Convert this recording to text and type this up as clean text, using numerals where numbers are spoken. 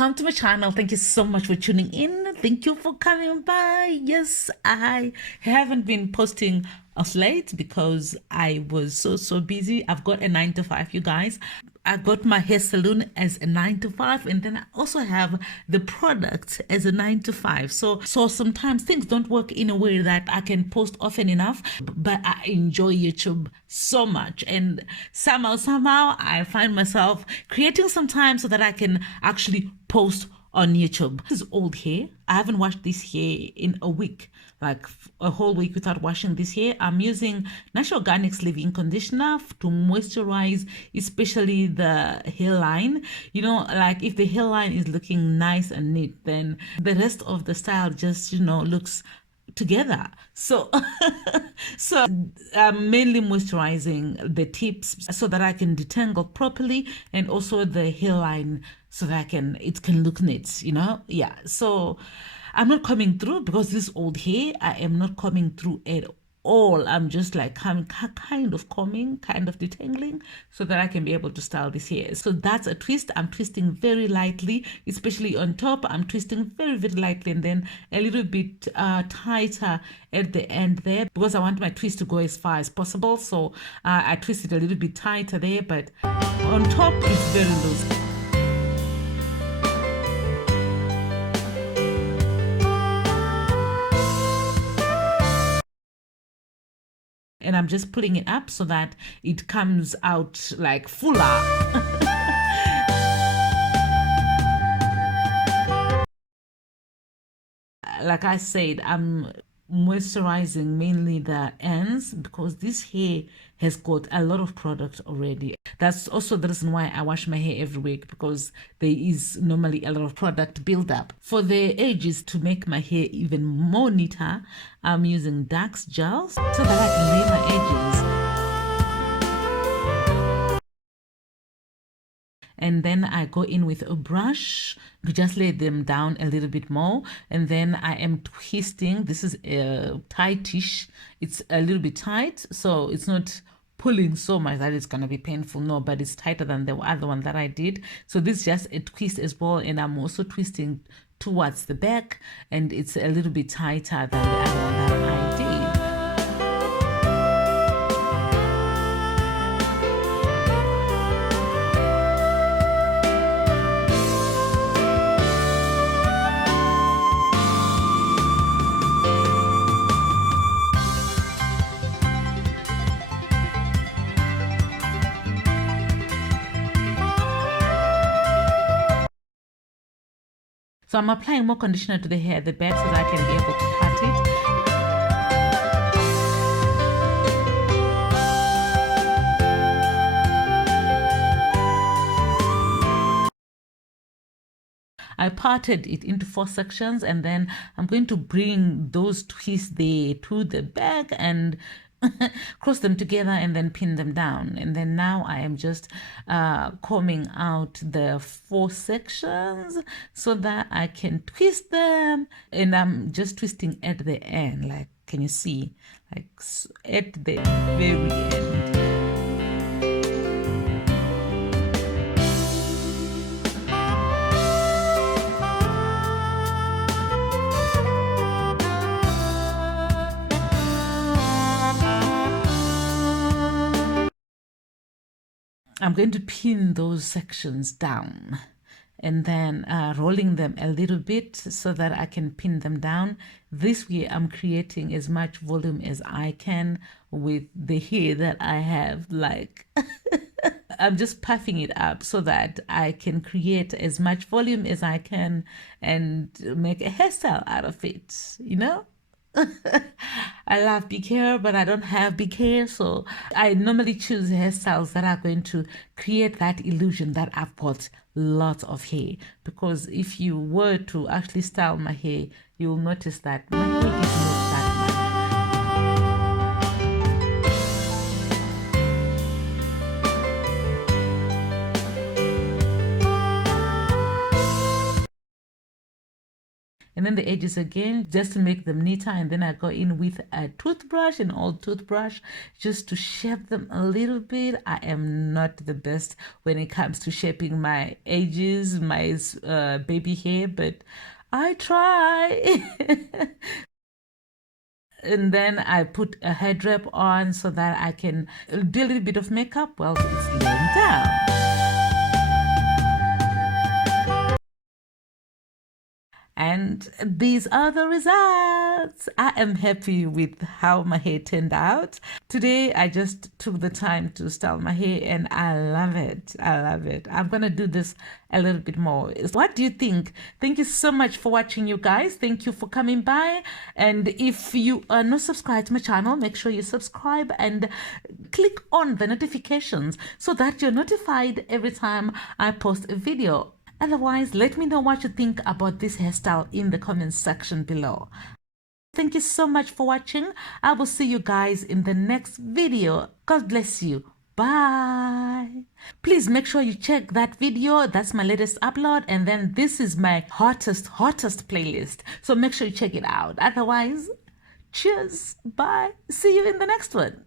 Welcome to my channel. Thank you so much for tuning in. Thank you for coming by. Yes, I haven't been posting of late because I was so busy. I've got a 9 to 5, you guys. I got my hair salon as a 9 to 5, and then I also have the product as a 9 to 5. So sometimes things don't work in a way that I can post often enough, but I enjoy YouTube so much, and somehow I find myself creating some time so that I can actually post on YouTube. This is old hair. I haven't washed this hair in a week, like a whole week without washing this hair. I'm using Natural Organics leave-in conditioner to moisturize, especially the hairline. You know, like if the hairline is looking nice and neat, then the rest of the style just, looks together. So I'm mainly moisturizing the tips so that I can detangle properly, and also the hairline so that it can look neat, yeah. So I'm not coming through because this old hair, I am not coming through at all. I'm just like kind of combing, kind of detangling so that I can be able to style this hair. So that's a twist. I'm twisting very lightly, especially on top. I'm twisting very lightly, and then a little bit tighter at the end there, because I want my twist to go as far as possible. So I twist it a little bit tighter there, but on top it's very loose. And I'm just pulling it up so that it comes out like fuller. Like I said, I'm moisturizing mainly the ends because this hair has got a lot of product already. That's also the reason why I wash my hair every week, because there is normally a lot of product buildup. For the edges, to make my hair even more neater, I'm using Dax gels so that I can lay my edges. And then I go in with a brush to just lay them down a little bit more. And then I am twisting. This is tightish. It's a little bit tight, so it's not pulling so much that it's going to be painful. No, but it's tighter than the other one that I did. So this is just a twist as well. And I'm also twisting towards the back, and it's a little bit tighter than the other one that I did. So I'm applying more conditioner to the hair at the back so that I can be able to pat it. I parted it into 4 sections, and then I'm going to bring those twists there to the back and cross them together and then pin them down. And then now I am just combing out the 4 sections so that I can twist them, and I'm just twisting at the end, like, can you see, like at the very end. I'm going to pin those sections down, and then rolling them a little bit so that I can pin them down. This way I'm creating as much volume as I can with the hair that I have. Like I'm just puffing it up so that I can create as much volume as I can and make a hairstyle out of it, I love big hair, but I don't have big hair, so I normally choose hairstyles that are going to create that illusion that I've got lots of hair. Because if you were to actually style my hair, you'll notice that my hair is not that much. and then the edges again just to make them neater, and then I go in with a toothbrush, an old toothbrush, just to shape them a little bit. I am not the best when it comes to shaping my edges, my baby hair, but I try. And then I put a head wrap on so that I can do a little bit of makeup while it's laying down. And these are the results. I am happy with how my hair turned out. Today, I just took the time to style my hair and I love it. I love it. I'm going to do this a little bit more. What do you think? Thank you so much for watching, you guys. Thank you for coming by. And if you are not subscribed to my channel, make sure you subscribe and click on the notifications so that you're notified every time I post a video. Otherwise, let me know what you think about this hairstyle in the comments section below. Thank you so much for watching. I will see you guys in the next video. God bless you. Bye. Please make sure you check that video. That's my latest upload. And then this is my hottest playlist. So make sure you check it out. Otherwise, cheers. Bye. See you in the next one.